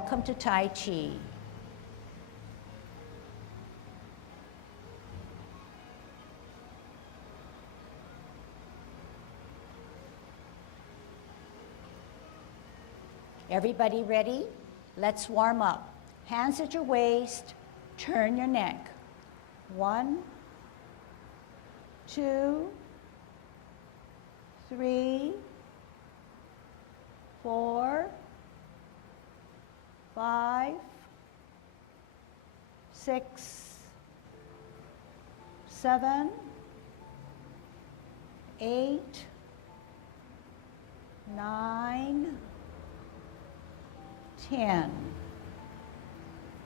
welcome to Tai Chi. Everybody ready? Let's warm up. Hands at your waist, turn your neck. 1, 2, 3, 4, 5, 6, 7, 8, 9, 10.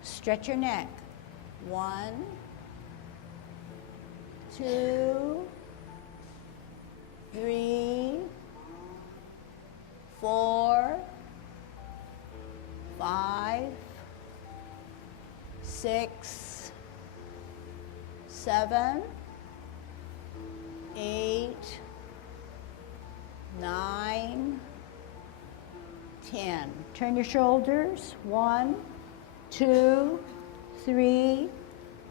Stretch your neck. 1, 2, 3, 4, 5, 6, 7, 8, 9, 10. Turn your shoulders. 1, 2, 3,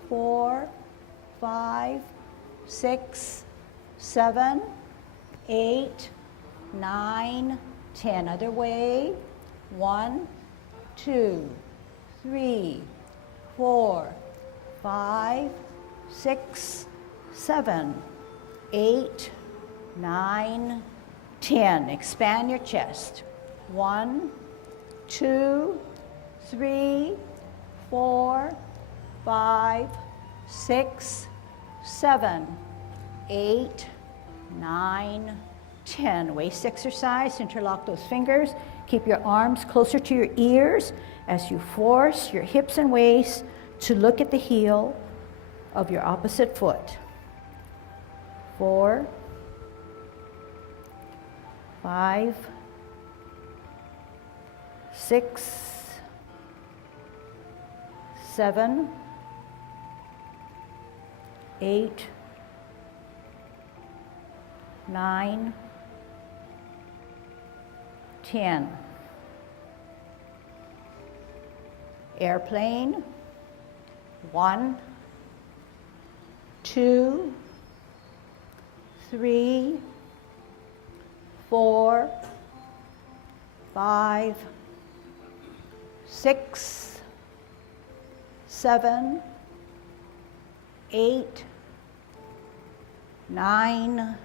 4, 5, 6, 7, 8, 9, 10. Other way. 1, 2, 3, 4, 5, 6, 7, 8, 9, 10. Expand your chest. 1, 2, 3, 4, 5, 6, 7, 8, 9, 10. Waist exercise. Interlock those fingers. Keep your arms closer to your ears as you force your hips and waist to look at the heel of your opposite foot. 4, 5, 6, 7, 8, 9, 10. Airplane. 1, 2, 3, 4, 5, 6, 7, 8, 9,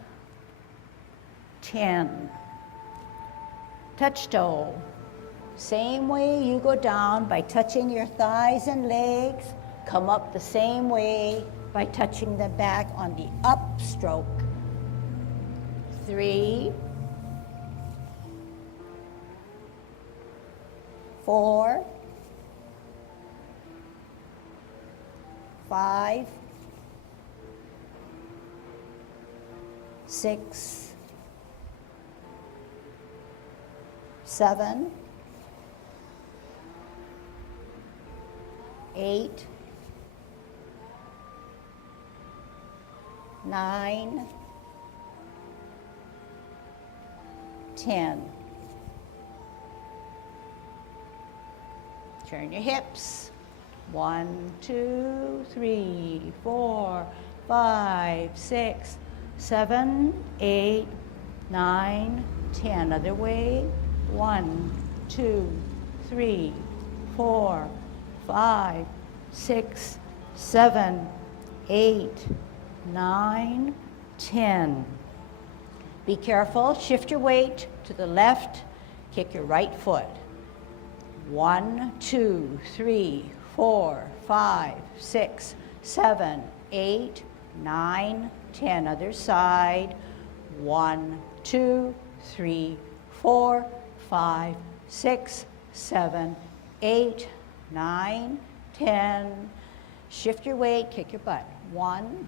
10. Touch toe. Same way you go down by touching your thighs and legs. Come up the same way by touching the back on the upstroke. 3, 4, 5, 6, 7, 8, 9, 10. Turn your hips. 1, 2, 3, 4, 5, 6, 7, 8, 9, 10. Other way. 1, 2, 3, 4, 5, 6, 7, 8, 9, 10. Be careful. Shift your weight to the left. Kick your right foot. 1, 2, 3, 4, 5, 6, 7, 8, 9, 10. Other side. 1, 2, 3, 4, 5, 6, 7, 8, 9, 10. Shift your weight, kick your butt. 1,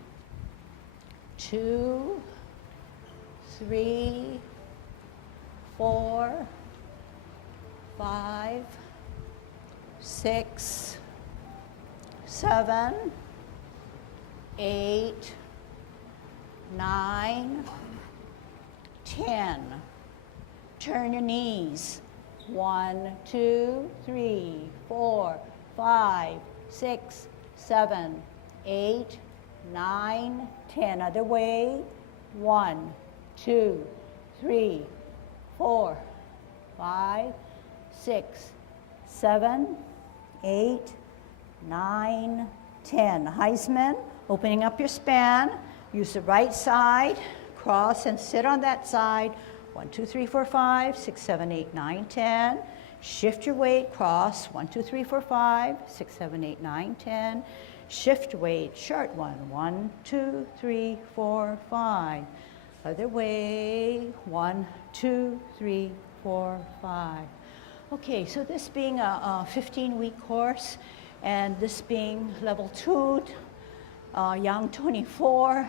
2, 3, 4, 5, 6, 7, 8, 9, 10. Turn your knees. 1, 2, 3, 4, 5, 6, 7, 8, 9, 10. Other way. 1, 2, 3, 4, 5, 6, 7, 8, 9, 10. Heisman, opening up your span. Use the right side, cross and sit on that side. 1, 2, 3, 4, 5, 6, 7, 8, 9, 10. Shift your weight, cross. 1, 2, 3, 4, 5, 6, 7, 8, 9, 10. Shift weight, short one. 1, 2, 3, 4, 5. Other way. 1, 2, 3, 4, 5. Okay, so this being a 15-week course, and this being level 2, Yang 24,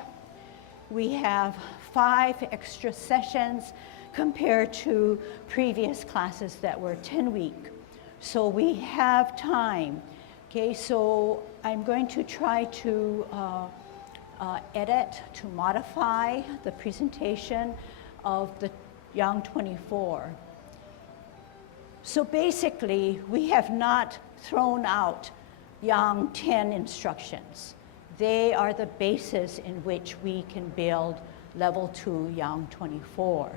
we have 5 extra sessions compared to previous classes that were 10-week. So we have time. Okay, so I'm going to try to edit, to modify the presentation of the Yang 24. So basically, we have not thrown out Yang 10 instructions. They are the basis in which we can build level 2 Yang 24.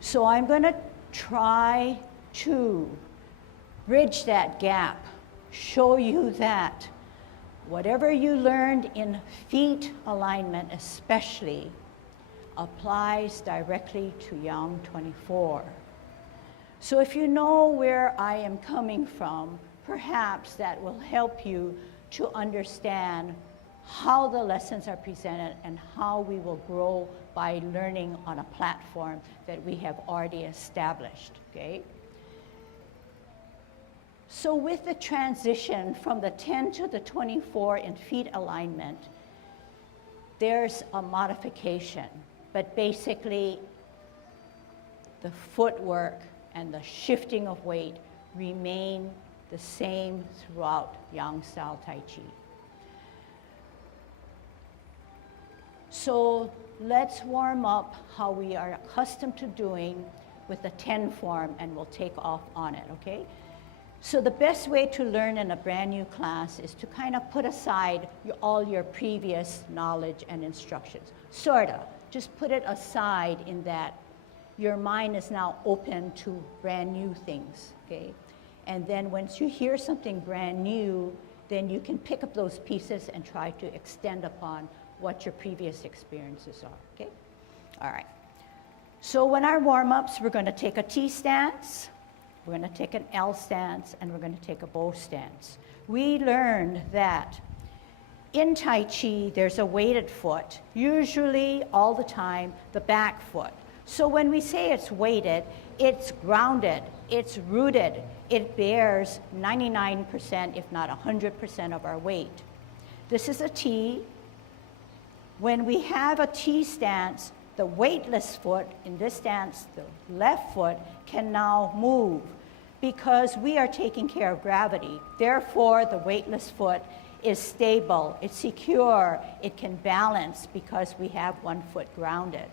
So I'm going to try to bridge that gap, show you that whatever you learned in feet alignment especially applies directly to Yang 24. So if you know where I am coming from, perhaps that will help you to understand how the lessons are presented and how we will grow by learning on a platform that we have already established, okay? So with the transition from the 10 to the 24 in feet alignment, there's a modification, but basically the footwork and the shifting of weight remain the same throughout Yang style Tai Chi. So let's warm up how we are accustomed to doing with the 10 form, and we'll take off on it, okay? So the best way to learn in a brand new class is to kind of put aside all your previous knowledge and instructions. Sorta, just put it aside in that your mind is now open to brand new things, okay? And then once you hear something brand new, then you can pick up those pieces and try to extend upon what your previous experiences are, okay? All right. So when our warm-ups, we're gonna take a T stance, we're gonna take an L stance, and we're gonna take a bow stance. We learned that in Tai Chi, there's a weighted foot, usually all the time, the back foot. So when we say it's weighted, it's grounded, it's rooted, it bears 99%, if not 100% of our weight. This is a T. When we have a T stance, the weightless foot, in this stance, the left foot, can now move because we are taking care of gravity. Therefore, the weightless foot is stable, it's secure, it can balance because we have one foot grounded.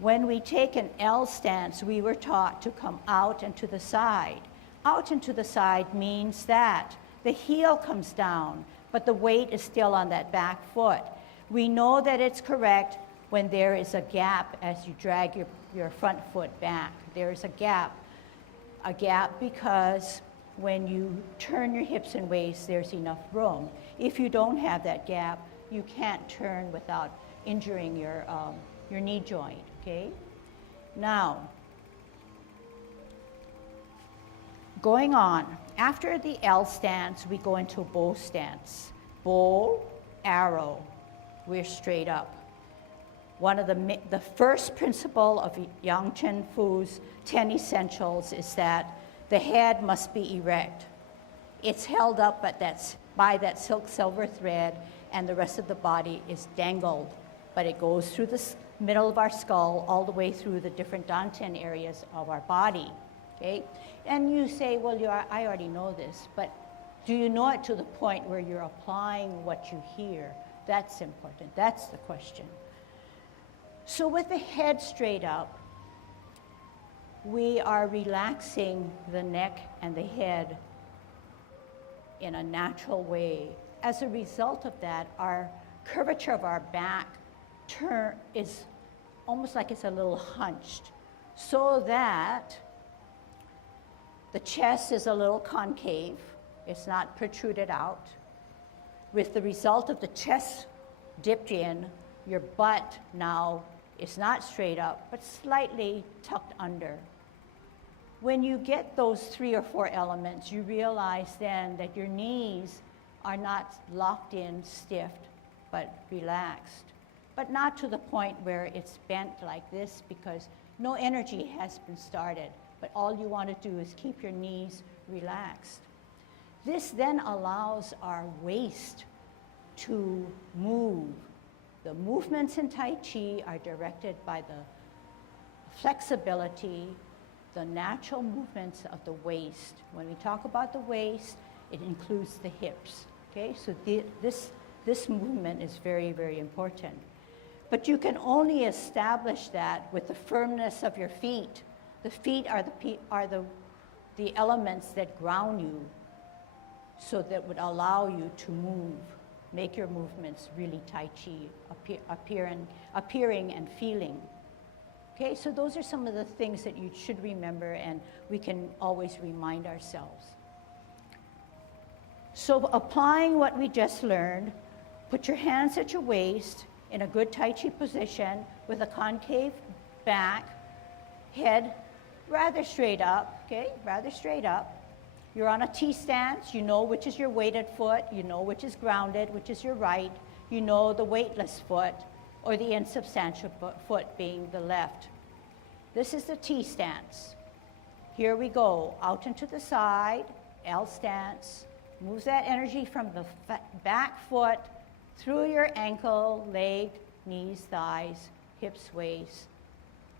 When we take an L stance, we were taught to come out and to the side. Out and to the side means that the heel comes down, but the weight is still on that back foot. We know that it's correct when there is a gap as you drag your front foot back. There is a gap because when you turn your hips and waist, there's enough room. If you don't have that gap, you can't turn without injuring your knee joint, okay? Now, going on, after the L stance, we go into a bow stance. Bow, arrow, we're straight up. One of the first principle of Yang Chen Fu's 10 essentials is that the head must be erect. It's held up by that silk silver thread, and the rest of the body is dangled, but it goes through the middle of our skull all the way through the different dantian areas of our body, okay? And you say, well, I already know this, but do you know it to the point where you're applying what you hear? That's important, that's the question. So with the head straight up, we are relaxing the neck and the head in a natural way. As a result of that, our curvature of our back is almost like it's a little hunched, so that the chest is a little concave. It's not protruded out. With the result of the chest dipped in, your butt now is not straight up, but slightly tucked under. When you get those 3 or 4 elements, you realize then that your knees are not locked in stiff, but relaxed. But not to the point where it's bent like this, because no energy has been started. But all you want to do is keep your knees relaxed. This then allows our waist to move. The movements in Tai Chi are directed by the flexibility, the natural movements of the waist. When we talk about the waist, it includes the hips. Okay, so this movement is very, very important. But you can only establish that with the firmness of your feet. The feet are the elements that ground you, so that would allow you to move, make your movements really Tai Chi, appearing and feeling. Okay, so those are some of the things that you should remember, and we can always remind ourselves. So applying what we just learned, put your hands at your waist in a good Tai Chi position with a concave back, head rather straight up, okay, rather straight up. You're on a T stance, you know which is your weighted foot, you know which is grounded, which is your right, you know the weightless foot, or the insubstantial foot being the left. This is the T stance. Here we go, out and to the side, L stance. Moves that energy from the back foot through your ankle, leg, knees, thighs, hips, waist,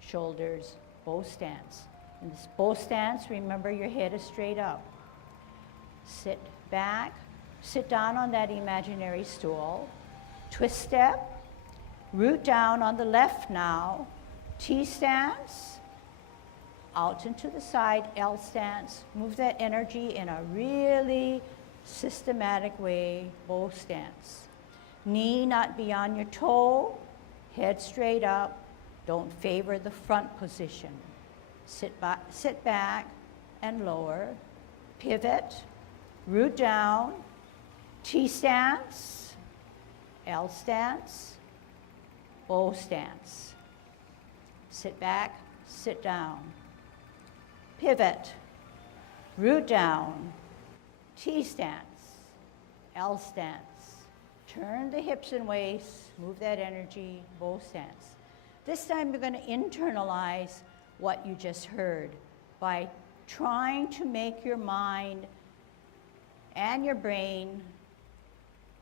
shoulders, bow stance. In this bow stance, remember your head is straight up. Sit back, sit down on that imaginary stool, twist step, root down on the left now, T stance, out and to the side, L stance. Move that energy in a really systematic way, bow stance. Knee not beyond your toe, head straight up, don't favor the front position. Sit back and lower, pivot, root down, T stance, L stance, bow stance. Sit back, sit down, pivot, root down, T stance, L stance. Turn the hips and waist, move that energy, bow stance. This time you're going to internalize what you just heard by trying to make your mind and your brain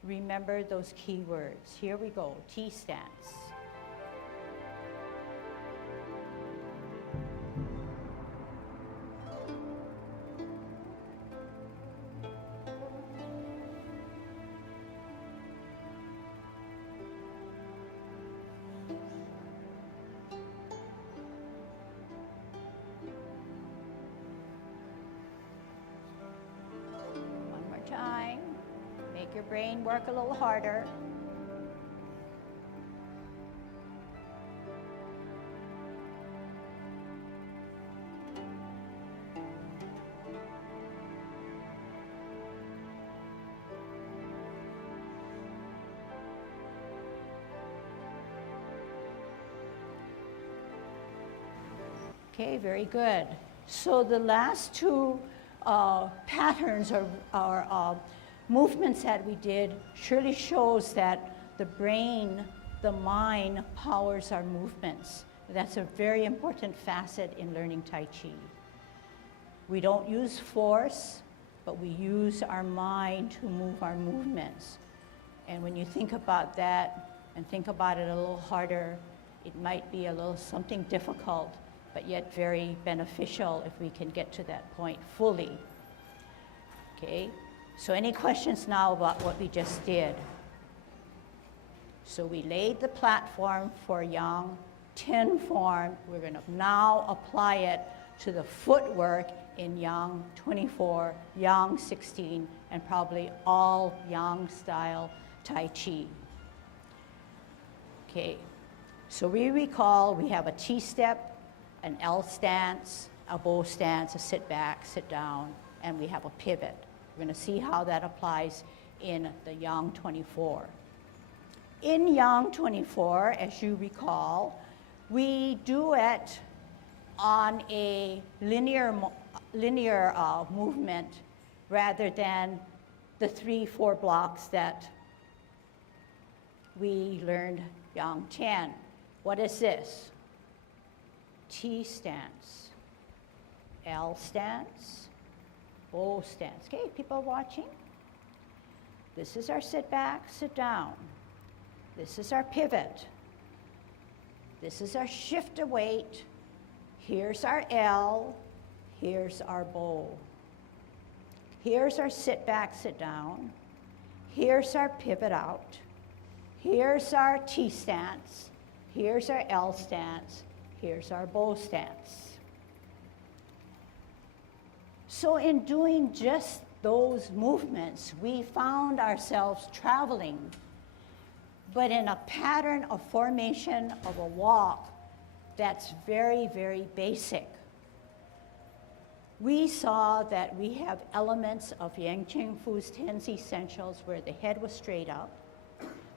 remember those key words. Here we go, T stance. Time. Make your brain work a little harder. Okay, very good. So the last two patterns or movements that we did surely shows that the brain, the mind powers our movements. That's a very important facet in learning Tai Chi. We don't use force, but we use our mind to move our movements. And when you think about that and think about it a little harder, it might be a little something difficult, but yet very beneficial if we can get to that point fully. Okay, so any questions now about what we just did? So we laid the platform for Yang 10 form. We're going to now apply it to the footwork in Yang 24, Yang 16, and probably all Yang style Tai Chi. Okay, so we recall we have a T step, an L stance, a bow stance, a sit back, sit down, and we have a pivot. We're going to see how that applies in the Yang 24. In Yang 24, as you recall, we do it on a linear movement rather than the 3-4 blocks that we learned Yang 10. What is this? T stance, L stance, bow stance. Okay, people watching? This is our sit back, sit down. This is our pivot. This is our shift of weight. Here's our L. Here's our bow. Here's our sit back, sit down. Here's our pivot out. Here's our T stance. Here's our L stance. Here's our bow stance. So in doing just those movements, we found ourselves traveling, but in a pattern of formation of a walk that's very, very basic. We saw that we have elements of Yang Cheng Fu's 10 essentials where the head was straight up.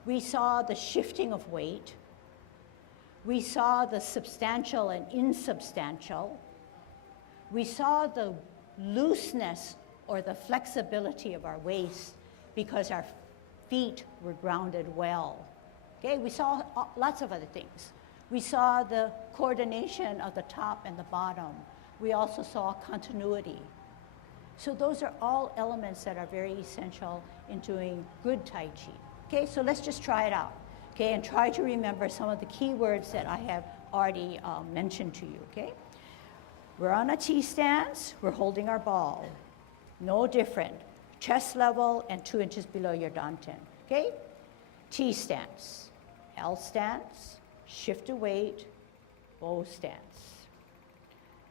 We saw the shifting of weight. We saw the substantial and insubstantial. We saw the looseness or the flexibility of our waist because our feet were grounded well. Okay, we saw lots of other things. We saw the coordination of the top and the bottom. We also saw continuity. So those are all elements that are very essential in doing good Tai Chi. Okay, so let's just try it out. Okay, and try to remember some of the key words that I have already mentioned to you, okay? We're on a T stance, we're holding our ball. No different, chest level and 2 inches below your dantian, okay? T stance, L stance, shift of weight, bow stance.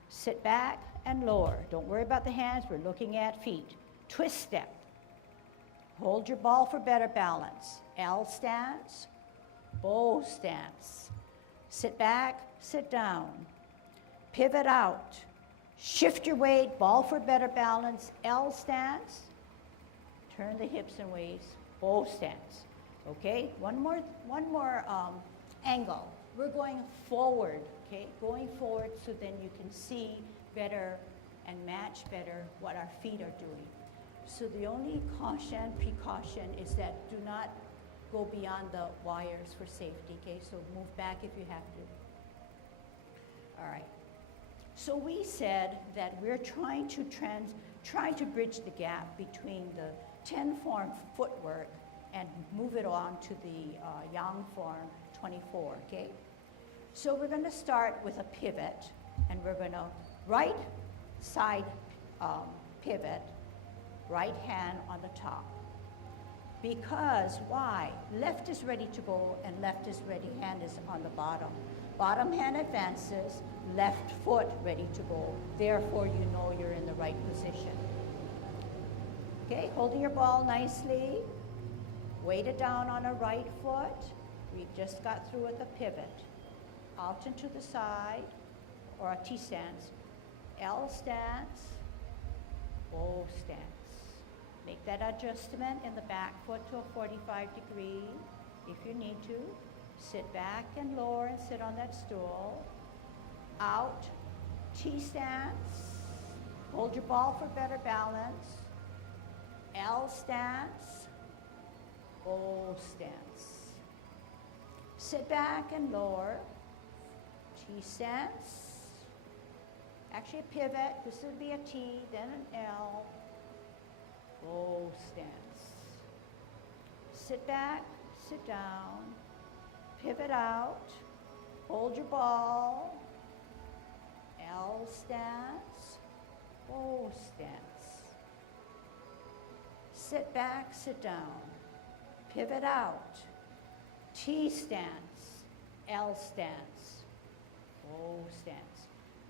Sit back and lower. Don't worry about the hands, we're looking at feet. Twist step. Hold your ball for better balance. L stance, bow stance. Sit back, sit down. Pivot out. Shift your weight, ball for better balance. L stance. Turn the hips and waist, bow stance. Okay, one more angle. We're going forward, okay? Going forward so then you can see better and match better what our feet are doing. So the only precaution is that do not go beyond the wires for safety, okay? So move back if you have to. All right. So we said that we're trying to bridge the gap between the 10 form footwork and move it on to the Yang form 24, okay? So we're going to start with a pivot, and we're going to right side pivot, right hand on the top. Because why? Left is ready to go and left is ready, hand is on the bottom. Bottom hand advances, left foot ready to go. Therefore, you know you're in the right position. Okay, holding your ball nicely. Weight it down on a right foot. We just got through with a pivot. Out and to the side, or a T stance. L stance, bow stance. Make that adjustment in the back foot to a 45 degree if you need to. Sit back and lower and sit on that stool. Out, T stance. Hold your ball for better balance. L stance, bow stance. Sit back and lower. T stance. Actually a pivot. This would be a T, then an L. Bow stance. Sit back, sit down, pivot out, hold your ball, L stance, bow stance. Sit back, sit down, pivot out, T stance, L stance, bow stance.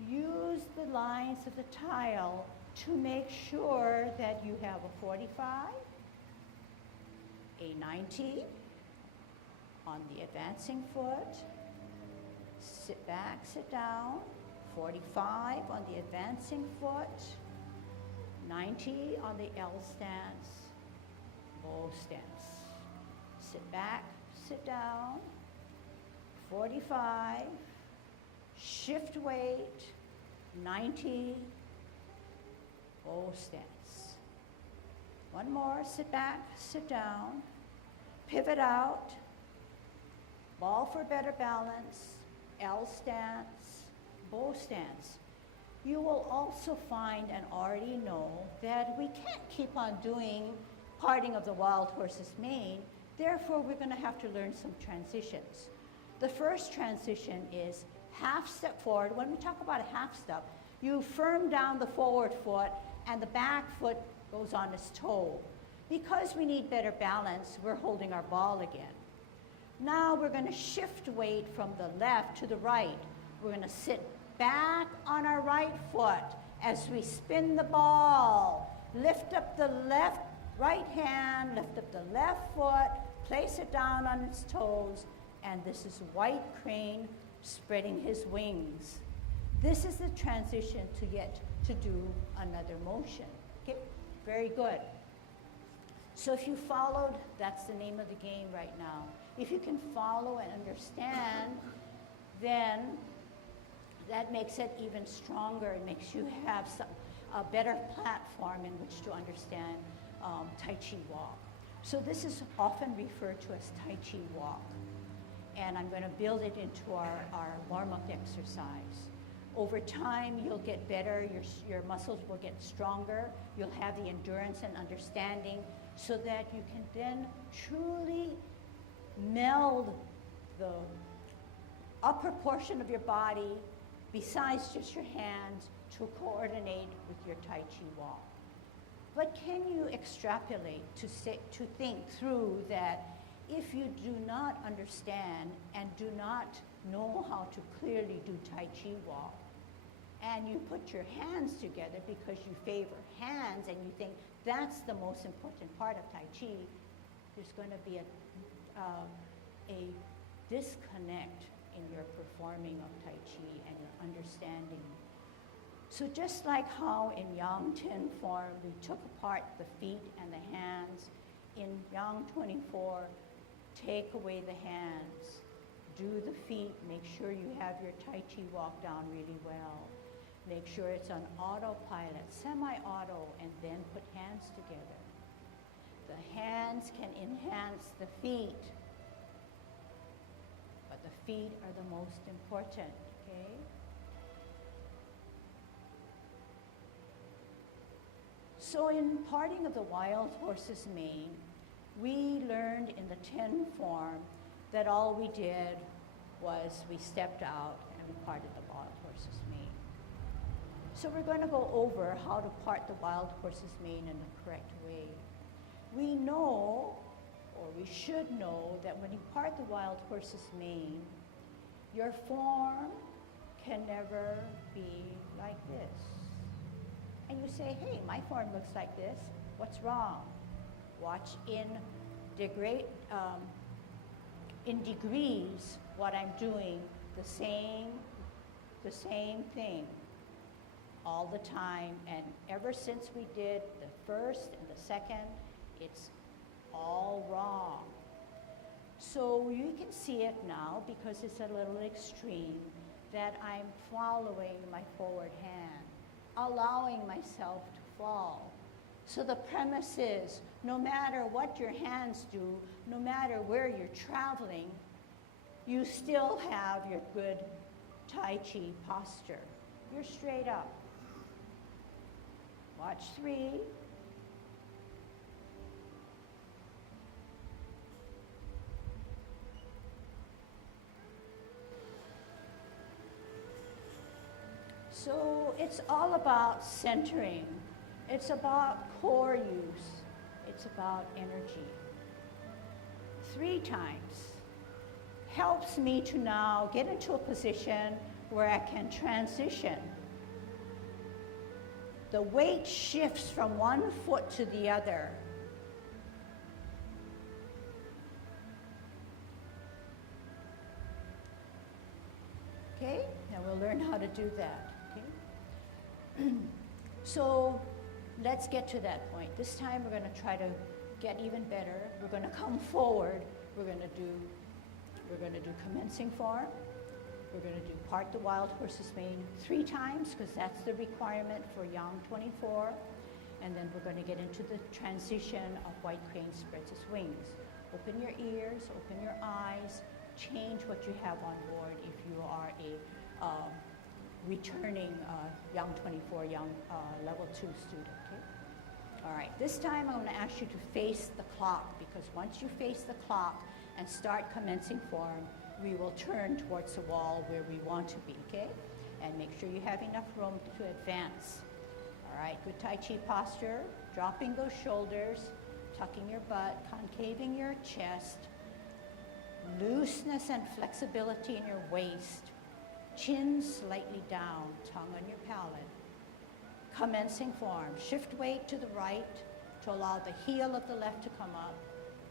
use the lines of the tile to make sure that you have a 45, a 90 on the advancing foot, sit back, sit down, 45 on the advancing foot, 90 on the L stance, bow stance. Sit back, sit down, 45, shift weight, 90, bow stance. One more, sit back, sit down, pivot out, ball for better balance, L stance, bow stance. You will also find and already know that we can't keep on doing parting of the wild horse's mane, therefore we're going to have to learn some transitions. The first transition is half step forward. When we talk about a half step, you firm down the forward foot and the back foot goes on its toe. Because we need better balance, we're holding our ball again. Now we're going to shift weight from the left to the right. We're going to sit back on our right foot as we spin the ball. Lift up the right hand, lift up the left foot, place it down on its toes, and this is white crane spreading his wings. This is the transition to get to do another motion. Okay, very good. So if you followed, that's the name of the game right now. If you can follow and understand, then that makes it even stronger. It makes you have a better platform in which to understand Tai Chi Walk. So this is often referred to as Tai Chi Walk. And I'm going to build it into our warm-up exercise. Over time, you'll get better, your muscles will get stronger, you'll have the endurance and understanding so that you can then truly meld the upper portion of your body besides just your hands to coordinate with your Tai Chi Walk. But can you extrapolate to think through that if you do not understand and do not know how to clearly do Tai Chi Walk, and you put your hands together because you favor hands and you think that's the most important part of Tai Chi, there's going to be a disconnect in your performing of Tai Chi and your understanding. So just like how in Yang 10 form we took apart the feet and the hands, in Yang 24, take away the hands, do the feet, make sure you have your Tai Chi Walk down really well. Make sure it's on autopilot, semi-auto, and then put hands together. The hands can enhance the feet, but the feet are the most important, okay? So in parting of the wild horse's mane, we learned in the 10 form that all we did was we stepped out and we parted the wild horse's mane. So we're going to go over how to part the wild horse's mane in the correct way. We know, or we should know, that when you part the wild horse's mane, your form can never be like this. And you say, hey, my form looks like this. What's wrong? Watch in degrees what I'm doing, the same thing all the time. And ever since we did the first and the second, it's all wrong. So you can see it now because it's a little extreme that I'm following my forward hand, allowing myself to fall. So the premise is, no matter what your hands do, no matter where you're traveling, you still have your good Tai Chi posture. You're straight up. Watch 3. So it's all about centering. It's about core use. It's about energy. 3 times helps me to now get into a position where I can transition. The weight shifts from one foot to the other. Okay, now we'll learn how to do that. Okay? So let's get to that point. This time we're going to try to get even better. We're going to come forward. We're going to do commencing form. We're going to do part the wild horse's mane 3 times because that's the requirement for Yang 24. And then we're going to get into the transition of white crane spreads its wings. Open your ears, open your eyes, change what you have on board if you are a returning Yang 24, Yang level 2 student. Okay? All right, this time I'm going to ask you to face the clock because once you face the clock and start commencing form, we will turn towards the wall where we want to be, okay? And make sure you have enough room to advance. All right, good Tai Chi posture, dropping those shoulders, tucking your butt, concaving your chest, looseness and flexibility in your waist, chin slightly down, tongue on your palate. Commencing form, shift weight to the right to allow the heel of the left to come up.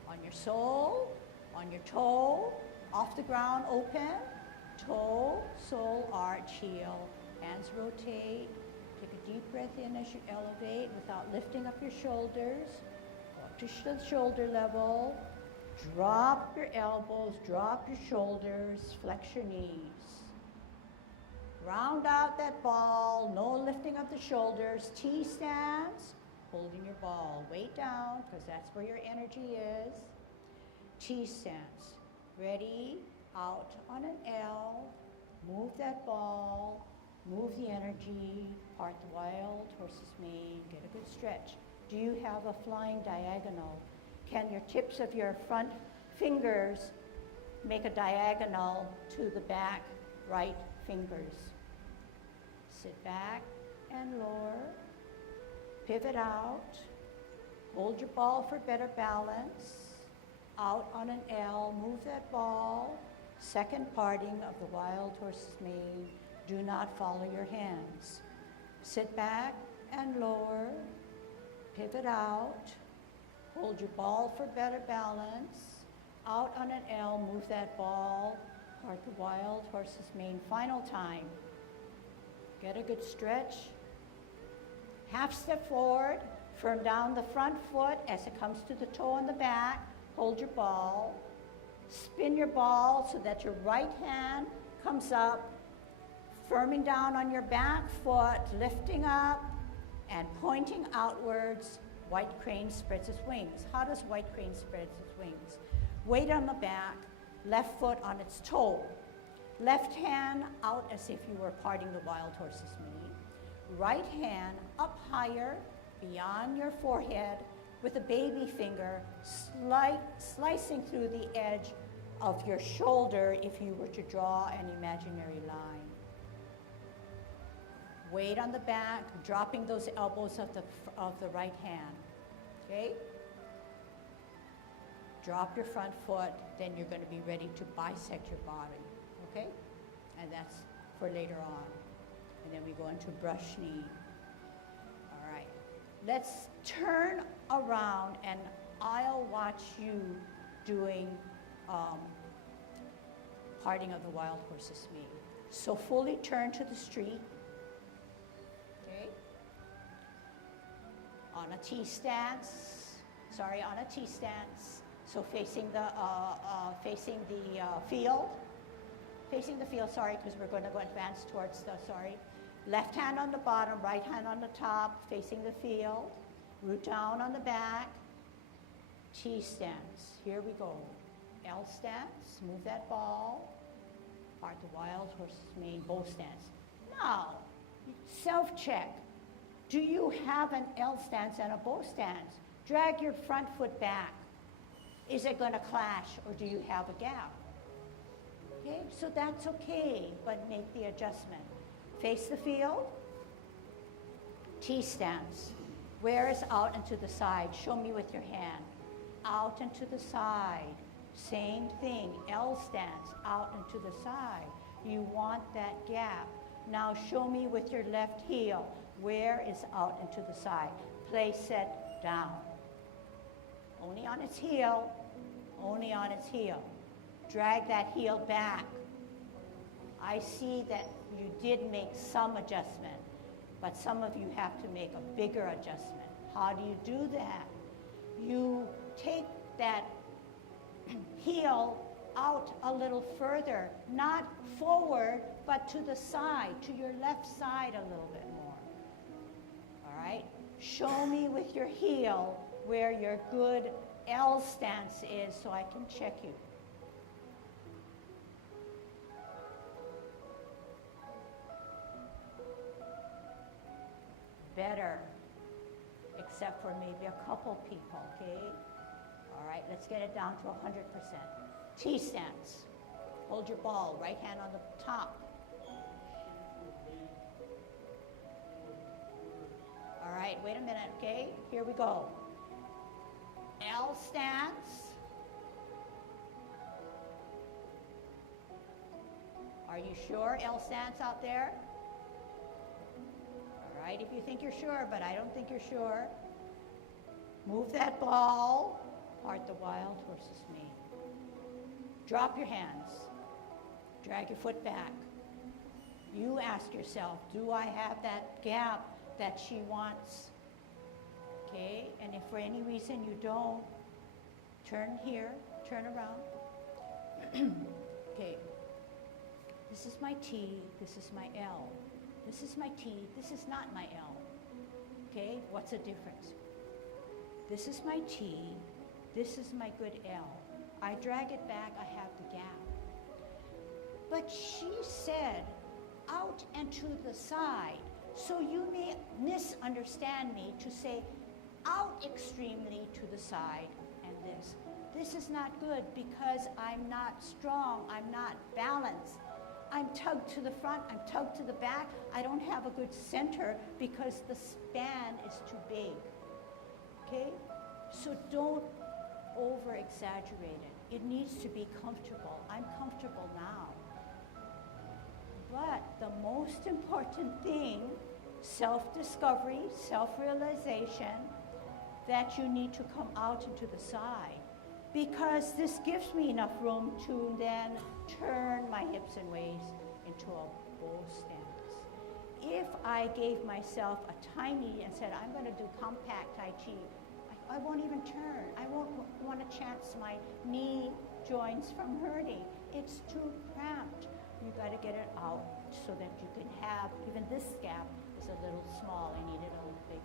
On your sole, on your toe, off the ground, open, toe, sole, arch, heel, hands rotate. Take a deep breath in as you elevate without lifting up your shoulders. Go up to the shoulder level. Drop your elbows, drop your shoulders, flex your knees. Round out that ball, no lifting of the shoulders. T stance, holding your ball. Weight down, because that's where your energy is. T stance. Ready, out on an L, move that ball, move the energy, part the wild horse's mane, get a good stretch. Do you have a flying diagonal? Can your tips of your front fingers make a diagonal to the back right fingers? Sit back and lower, pivot out, hold your ball for better balance. Out on an L, move that ball. Second parting of the wild horse's mane. Do not follow your hands. Sit back and lower. Pivot out. Hold your ball for better balance. Out on an L, move that ball. Part the wild horse's mane. Final time. Get a good stretch. Half step forward. Firm down the front foot as it comes to the toe on the back. Hold your ball. Spin your ball so that your right hand comes up, firming down on your back foot, lifting up and pointing outwards. White crane spreads its wings. How does white crane spread its wings? Weight on the back, left foot on its toe. Left hand out as if you were parting the wild horse's mane. Right hand up higher beyond your forehead, with a baby finger slicing through the edge of your shoulder if you were to draw an imaginary line. Weight on the back, dropping those elbows of the right hand, okay? Drop your front foot, then you're going to be ready to bisect your body, okay? And that's for later on. And then we go into brush knee. All right. Let's turn around and I'll watch you doing parting of the wild horse's mane. So fully turn to the street, okay? On a T stance, on a T stance. So facing the field, because we're going to go advance towards the, Left hand on the bottom, right hand on the top, facing the field. Root down on the back. T stance. Here we go. L stance. Move that ball. Part the wild horse's mane. Bow stance. Now, self-check. Do you have an L stance and a bow stance? Drag your front foot back. Is it going to clash or do you have a gap? Okay, so that's okay, but make the adjustment. Face the field. T stance. Where is out and to the side? Show me with your hand. Out and to the side. Same thing. L stance. Out and to the side. You want that gap. Now show me with your left heel. Where is out and to the side? Place it down. Only on its heel. Only on its heel. Drag that heel back. I see that you did make some adjustment, but some of you have to make a bigger adjustment. How do you do that? You take that heel out a little further, not forward, but to the side, to your left side a little bit more. All right? Show me with your heel where your good L stance is so I can check you. Better, except for maybe a couple people, okay? All right, let's get it down to 100%. T stance. Hold your ball, right hand on the top. All right, wait a minute, okay? Here we go. L stance. Are you sure? L stance out there? All right, if you think you're sure, but I don't think you're sure. Move that ball. Part the wild horse's mane. Drop your hands. Drag your foot back. You ask yourself, do I have that gap that she wants? Okay, and if for any reason you don't, turn here, turn around. Okay, this is my T, this is my L. This is my T, this is not my L. Okay, what's the difference? This is my T, this is my good L. I drag it back, I have the gap. But she said out and to the side. So you may misunderstand me to say out extremely to the side and this. This is not good because I'm not strong, I'm not balanced. I'm tugged to the front, I'm tugged to the back. I don't have a good center because the span is too big. Okay? So don't over exaggerate it. It needs to be comfortable. I'm comfortable now. But the most important thing, self-discovery, self-realization, that you need to come out into the side. Because this gives me enough room to then turn my hips and waist into a bow stance. If I gave myself a tiny and said, I'm going to do compact Tai Chi, I won't even turn. I won't want to chance my knee joints from hurting. It's too cramped. You got to get it out so that you can have, even this gap is a little small. I need it a little bigger.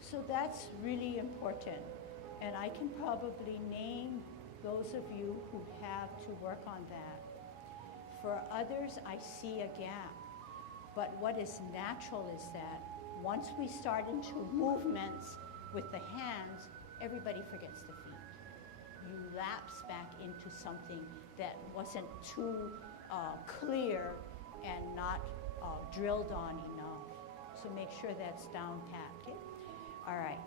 So that's really important. And I can probably name those of you who have to work on that. For others, I see a gap. But what is natural is that once we start into movements with the hands, everybody forgets the feet. You lapse back into something that wasn't too clear and not drilled on enough. So make sure that's down pat, okay? All right.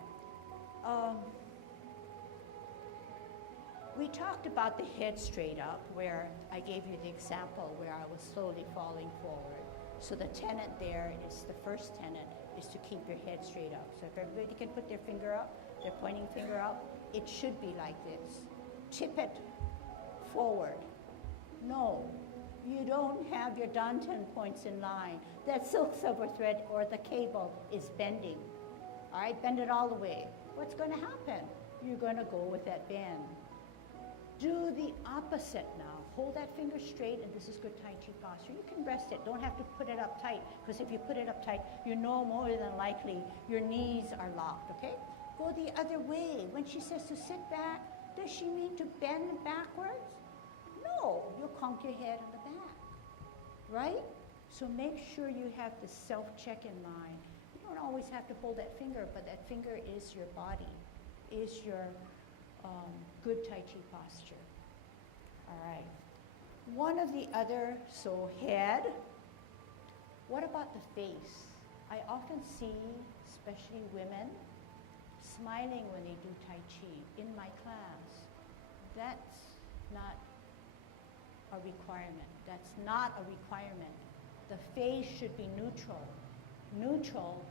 We talked about the head straight up, where I gave you the example where I was slowly falling forward. So the tenet there is, the first tenet is to keep your head straight up. So if everybody can put their finger up, their pointing finger up, it should be like this. Tip it forward. No, you don't have your dantian points in line. That silk silver thread or the cable is bending. All right, bend it all the way. What's going to happen? You're going to go with that bend. Do the opposite now. Hold that finger straight, and this is good Tai Chi posture. You can rest it. Don't have to put it up tight, because if you put it up tight, you know more than likely your knees are locked, okay? Go the other way. When she says to sit back, does she mean to bend backwards? No, you'll conk your head on the back, right? So make sure you have the self-check in line. You don't always have to hold that finger, but that finger is your body, is your good Tai Chi posture. All right. One of the other, so head. What about the face? I often see, especially women, smiling when they do Tai Chi in my class. That's not a requirement. That's not a requirement. The face should be neutral. Neutral,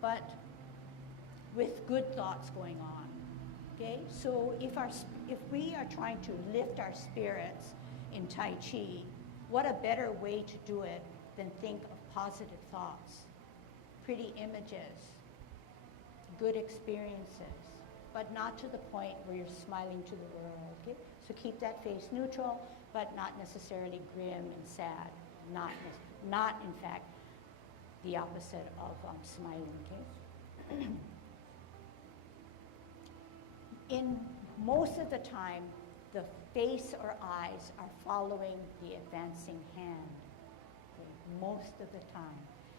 but with good thoughts going on. Okay? So if we are trying to lift our spirits in Tai Chi, what a better way to do it than think of positive thoughts, pretty images, good experiences, but not to the point where you're smiling to the world. Okay? So keep that face neutral, but not necessarily grim and sad. Not in fact, the opposite of smiling. Okay? In most of the time, the face or eyes are following the advancing hand. Okay? Most of the time.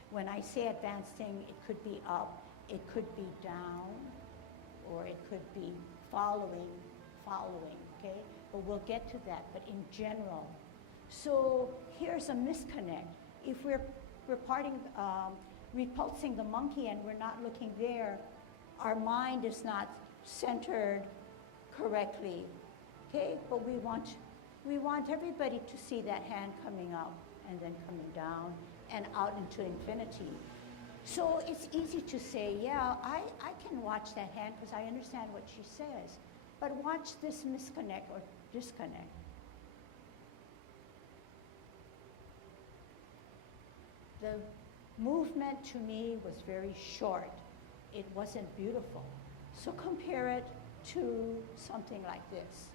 When I say advancing, it could be up, it could be down, or it could be following, okay? But we'll get to that, but in general. So here's a misconnect. If we're repulsing the monkey and we're not looking there, our mind is not centered correctly, okay? But we want everybody to see that hand coming up and then coming down and out into infinity. So it's easy to say, yeah, I can watch that hand because I understand what she says. But watch this misconnect or disconnect. The movement to me was very short. It wasn't beautiful. So compare it to something like this.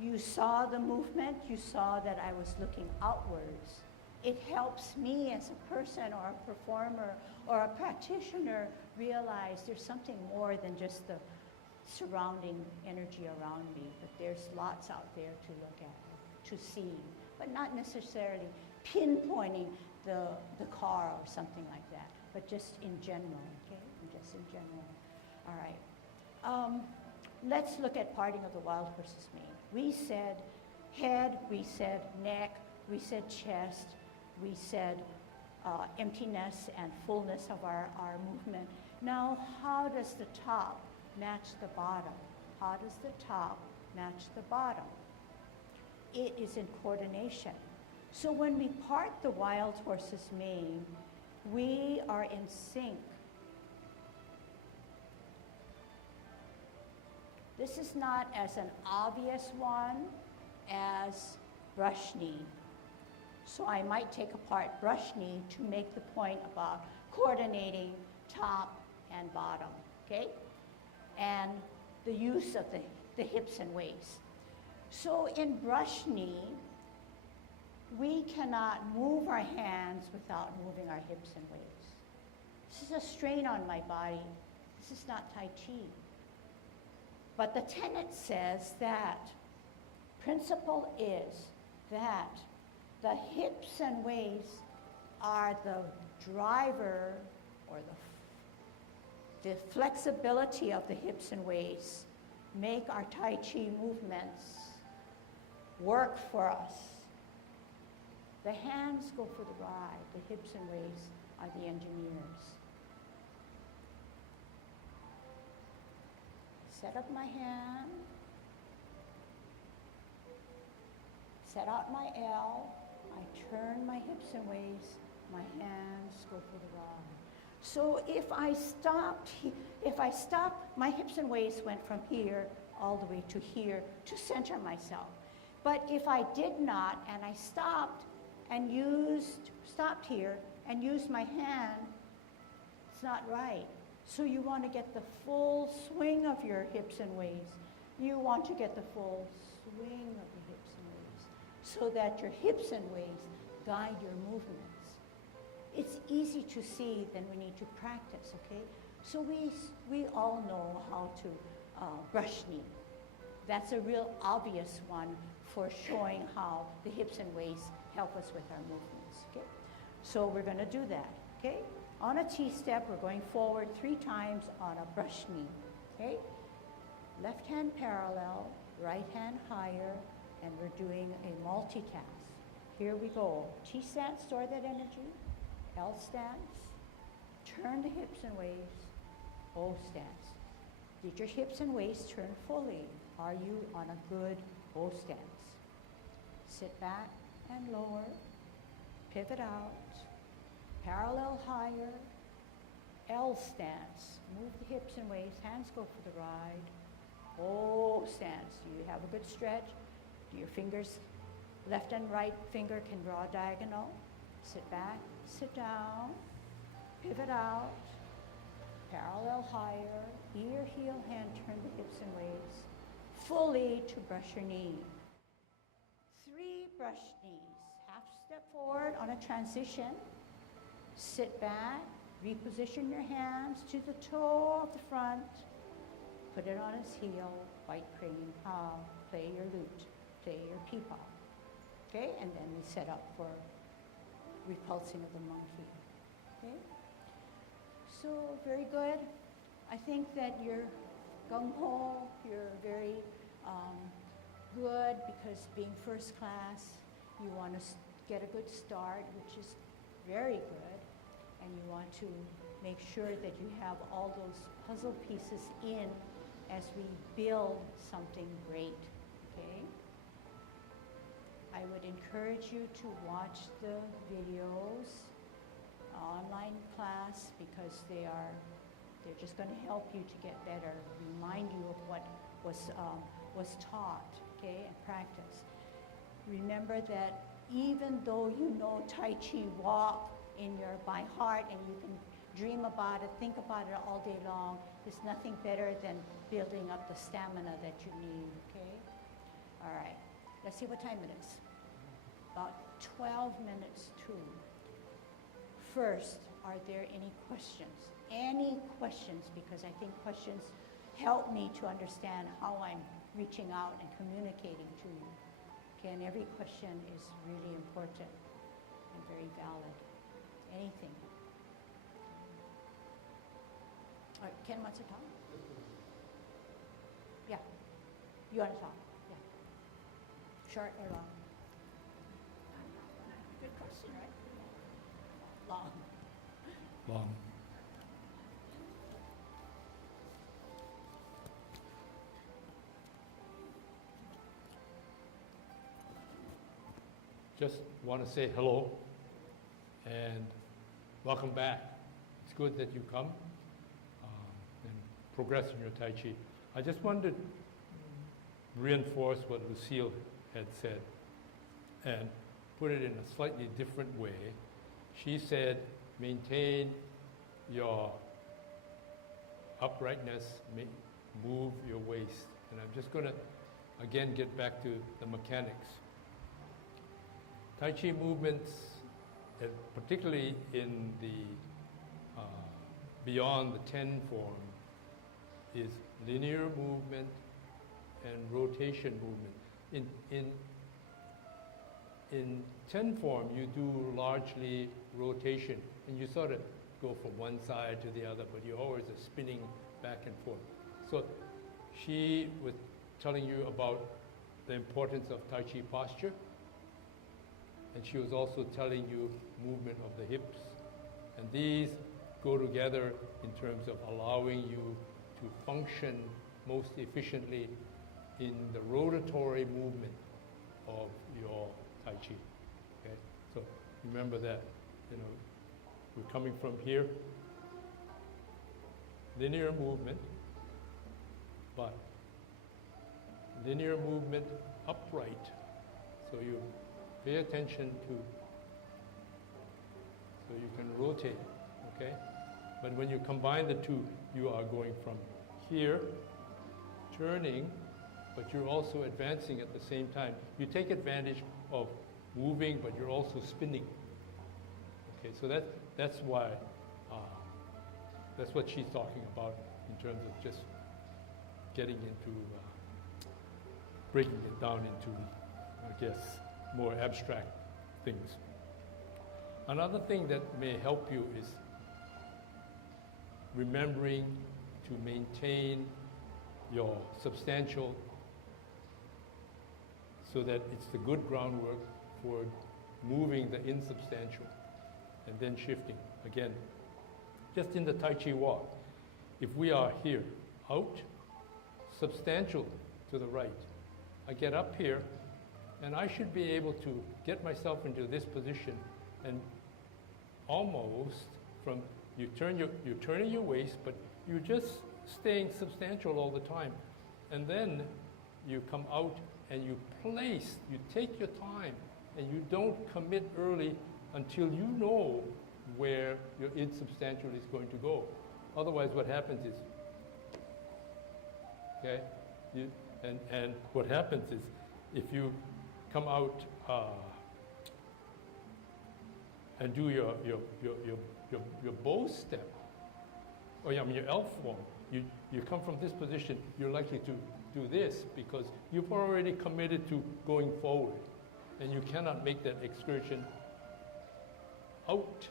You saw the movement, you saw that I was looking outwards. It helps me as a person or a performer or a practitioner realize there's something more than just the surrounding energy around me, but there's lots out there to look at, to see, but not necessarily pinpointing the car or something like that, but just in general, okay? Just in general. All right. Let's look at parting of the wild horse's mane. We said head, we said neck, we said chest, we said emptiness and fullness of our movement. Now, how does the top match the bottom? How does the top match the bottom? It is in coordination. So when we part the wild horse's mane, we are in sync. This is not as an obvious one as brush knee. So I might take apart brush knee to make the point about coordinating top and bottom, okay? And the use of the hips and waist. So in brush knee, we cannot move our hands without moving our hips and waist. This is a strain on my body. This is not Tai Chi. But the tenet says that principle is that the hips and waist are the driver, or the flexibility of the hips and waist make our Tai Chi movements work for us. The hands go for the ride, the hips and waist are the engineers. Set up my hand, set out my L, I turn my hips and waist, my hands go for the ride. So if I stopped, my hips and waist went from here all the way to here to center myself. But if I did not, and I stopped here and used my hand, it's not right. So you want to get the full swing of your hips and waist. You want to get the full swing of the hips and waist so that your hips and waist guide your movements. It's easy to see, then we need to practice, okay? So we all know how to brush knee. That's a real obvious one for showing how the hips and waist help us with our movements, okay? So we're going to do that, okay? On a T-step, we're going forward 3 times on a brush knee, okay? Left hand parallel, right hand higher, and we're doing a multitask. Here we go. T-stance, store that energy. L stance, turn the hips and waist, O stance. Did your hips and waist turn fully? Are you on a good O stance? Sit back and lower, pivot out, parallel higher, L stance. Move the hips and waist, hands go for the ride. O stance. Do you have a good stretch? Do your fingers, left and right finger can draw diagonal? Sit back, sit down, pivot out, parallel higher, ear, heel, hand, turn the hips and waist, fully to brush your knee. 3 brush knees, half step forward on a transition, sit back, reposition your hands to the toe of the front, put it on its heel, white crane pow, play your lute, play your peepaw. Okay, and then we set up for repulsing of the monkey. Okay, so very good. I think that you're gung-ho, you're very good, because being first class, you want to get a good start, which is very good, and you want to make sure that you have all those puzzle pieces in as we build something great, okay? I would encourage you to watch the videos, online class, because they're just going to help you to get better, remind you of what was taught, okay, and practice. Remember that even though you know Tai Chi Walk by heart, and you can dream about it, think about it all day long, there's nothing better than building up the stamina that you need, okay? All right, let's see what time it is. About 12 minutes to. First, are there any questions? Any questions? Because I think questions help me to understand how I'm reaching out and communicating to you. Okay, and every question is really important and very valid. Anything? All right, Ken wants to talk? Yeah. You want to talk? Yeah. Short or long? Good question, right? Long. Long. Just want to say hello and welcome back. It's good that you come and progress in your Tai Chi. I just wanted to reinforce what Lucille had said and put it in a slightly different way. She said, maintain your uprightness, move your waist. And I'm just going to, again, get back to the mechanics. Tai Chi movements, particularly in the beyond the 10 form, is linear movement and rotation movement. In 10 form, you do largely rotation, and you sort of go from one side to the other, but you always are spinning back and forth. So she was telling you about the importance of Tai Chi posture, and she was also telling you movement of the hips. And these go together in terms of allowing you to function most efficiently in the rotatory movement of your Tai Chi. Okay? So remember that, we're coming from here, linear movement, but linear movement upright. So you pay attention to, so you can rotate, okay? But when you combine the two, you are going from here, turning, but you're also advancing at the same time. You take advantage of moving, but you're also spinning. Okay, so that's why, that's what she's talking about in terms of just getting into, breaking it down into, I guess, more abstract things. Another thing that may help you is remembering to maintain your substantial so that it's the good groundwork for moving the insubstantial and then shifting. Again, just in the Tai Chi Walk, if we are here, out, substantial to the right. I get up here, and I should be able to get myself into this position, and almost from, you're turning your waist, but you're just staying substantial all the time. And then you come out and you take your time, and you don't commit early until you know where your insubstantial is going to go. Otherwise, what happens is, okay, and what happens is, if you come out and do your bow step, or I mean your L form, you come from this position, you're likely to do this because you've already committed to going forward, and you cannot make that excursion out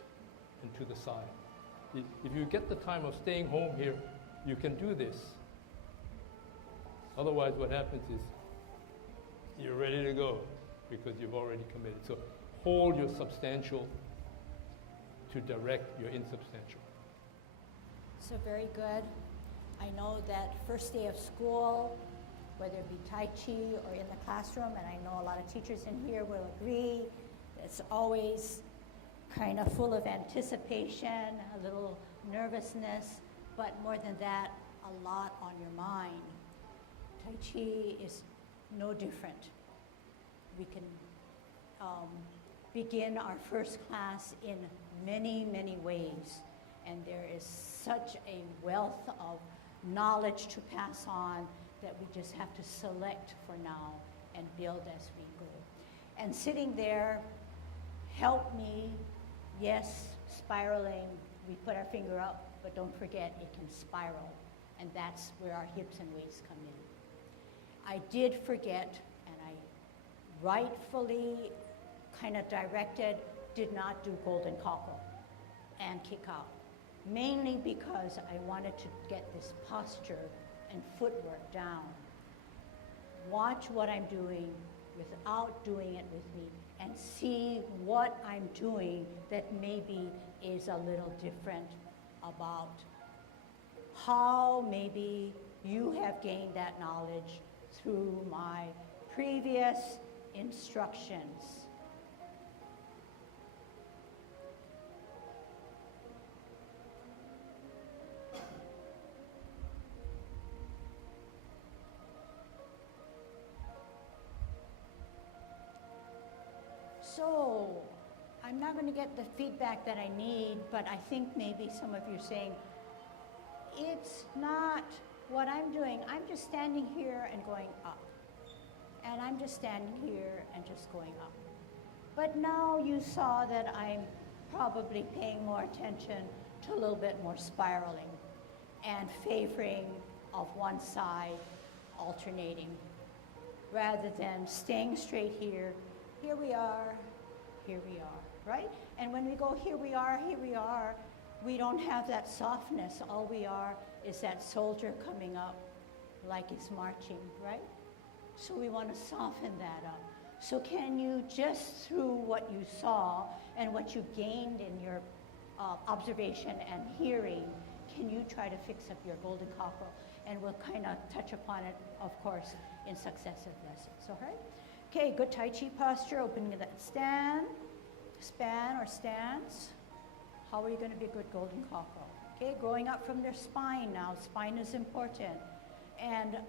and to the side. If you get the time of staying home here, you can do this. Otherwise, what happens is you're ready to go because you've already committed. So hold your substantial to direct your insubstantial. So very good. I know that first day of school, whether it be Tai Chi or in the classroom, and I know a lot of teachers in here will agree, it's always kind of full of anticipation, a little nervousness, but more than that, a lot on your mind. Tai Chi is no different. We can begin our first class in many, many ways, and there is such a wealth of knowledge to pass on that we just have to select for now and build as we go. And sitting there, help me, yes, spiraling, we put our finger up, but don't forget it can spiral, and that's where our hips and waists come in. I did forget, and I rightfully kind of directed, did not do golden cockle and kick out, mainly because I wanted to get this posture and footwork down. Watch what I'm doing without doing it with me, and see what I'm doing that maybe is a little different about how maybe you have gained that knowledge through my previous instructions. So, I'm not going to get the feedback that I need, but I think maybe some of you are saying, it's not what I'm doing. I'm just standing here and going up. And I'm just standing here and just going up. But now you saw that I'm probably paying more attention to a little bit more spiraling and favoring of one side, alternating, rather than staying straight here. Here we are, right? And when we go here we are, we don't have that softness. All we are is that soldier coming up like it's marching, right? So we want to soften that up. So can you, just through what you saw and what you gained in your observation and hearing, can you try to fix up your golden cockle? And we'll kind of touch upon it, of course, in successive lessons, all right? Okay, good Tai Chi posture, opening that stand, span or stance. How are you going to be a good golden cockle? Okay, growing up from their spine now. Spine is important. And,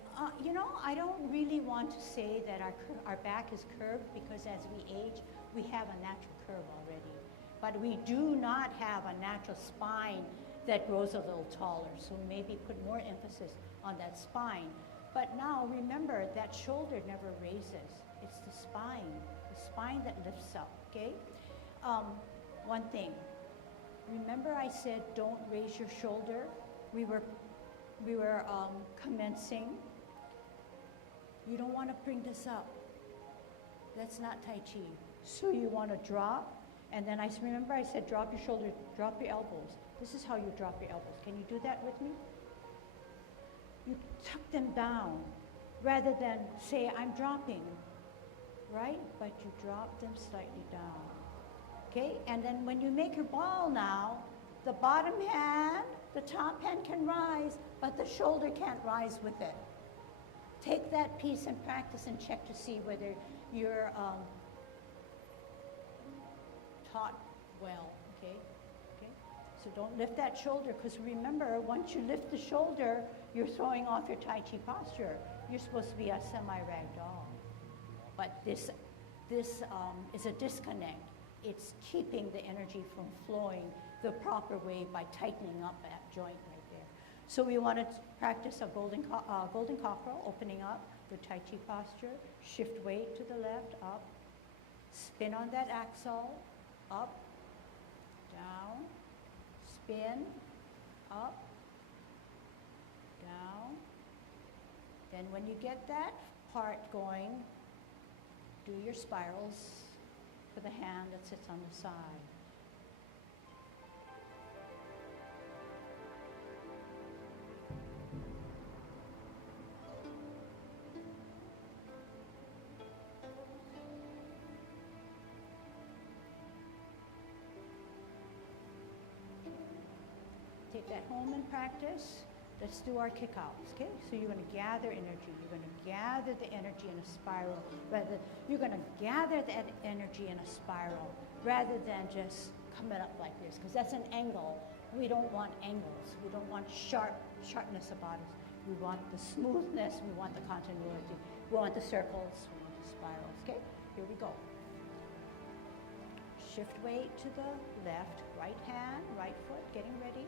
you know, I don't really want to say that our back is curved, because as we age, we have a natural curve already. But we do not have a natural spine that grows a little taller. So maybe put more emphasis on that spine. But now remember, that shoulder never raises. It's the spine that lifts up, okay? One thing, remember I said don't raise your shoulder? We were commencing. You don't want to bring this up. That's not Tai Chi. So you want to drop, and then remember I said drop your shoulder, drop your elbows. This is how you drop your elbows. Can you do that with me? You tuck them down rather than say I'm dropping, right? But you drop them slightly down, okay? And then when you make your ball now, the bottom hand The top hand can rise, but the shoulder can't rise with it. Take that piece and practice and check to see whether you're taught well, okay? Okay? So don't lift that shoulder, because remember, once you lift the shoulder, you're throwing off your Tai Chi posture. You're supposed to be a semi-ragdoll. But this is a disconnect. It's keeping the energy from flowing the proper way by tightening up that joint right there. So we want to practice a golden cockerel, opening up with Tai Chi posture. Shift weight to the left, up. Spin on that axle, up, down, spin, up, down. Then when you get that part going, do your spirals for the hand that sits on the side. Take that home and practice. Let's do our kickouts, okay? So you're going to gather energy. You're going to gather the energy in a spiral. You're going to gather that energy in a spiral rather than just coming up like this, because that's an angle. We don't want angles. We don't want sharpness about us. We want the smoothness. We want the continuity. We want the circles. We want the spirals, okay? Here we go. Shift weight to the left. Right hand, right foot, getting ready.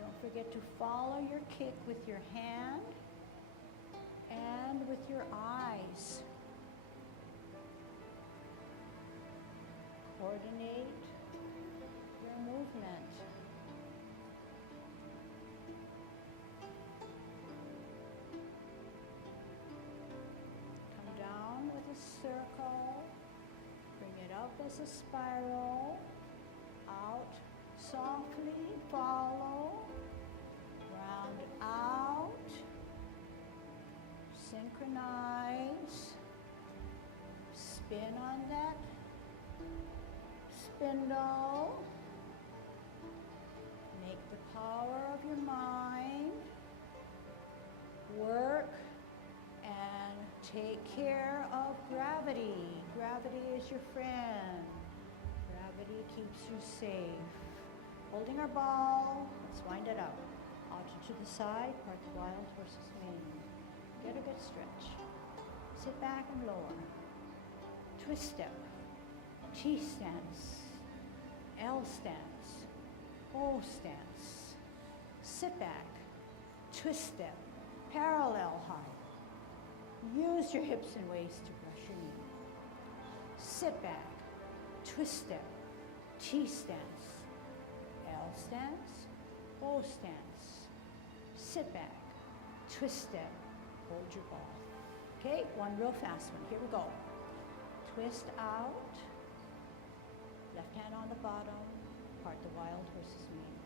Don't forget to follow your kick with your hand and with your eyes. Coordinate your movement. Come down with a circle. Bring it up as a spiral. Out softly, follow. Round out. Synchronize. Spin on that spindle. Make the power of your mind work and take care of gravity. Gravity is your friend. Gravity keeps you safe. Holding our ball, let's wind it up. Out to the side, part the wild horse's mane. Get a good stretch. Sit back and lower. Twist step. T stance. L stance. O stance. Sit back. Twist step. Parallel high. Use your hips and waist to brush your knee. Sit back. Twist step. T stance. L stance. O stance. Sit back. Twist step. Hold your ball. Okay, one real fast one. Here we go. Twist out. Left hand on the bottom. Part the wild horse's mane.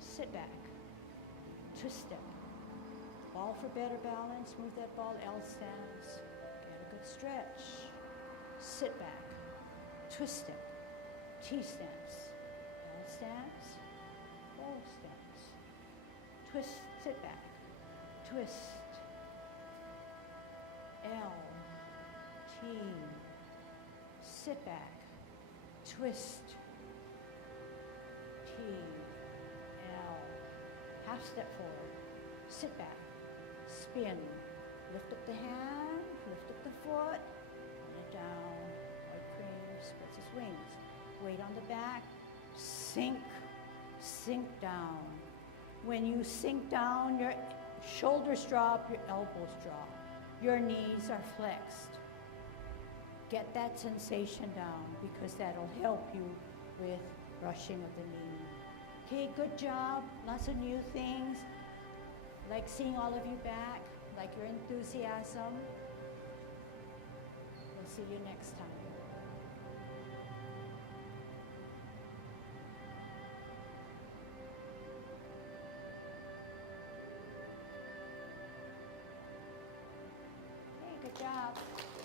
Sit back. Twist step. Ball for better balance. Move that ball. L stance. Get a good stretch. Sit back. Twist step. T stance. L stance. O stance. Twist. Sit back. Twist. L. T. Sit back. Twist. T. L. Half step forward. Sit back. Spin. Lift up the hand. Lift up the foot. Pull it down. White cream spreads its wings. Weight on the back. Sink. Sink down. When you sink down, your shoulders drop, your elbows drop. Your knees are flexed. Get that sensation down, because that'll help you with brushing of the knee. Okay, good job. Lots of new things. Like seeing all of you back, like your enthusiasm. We'll see you next time. Hey, good job.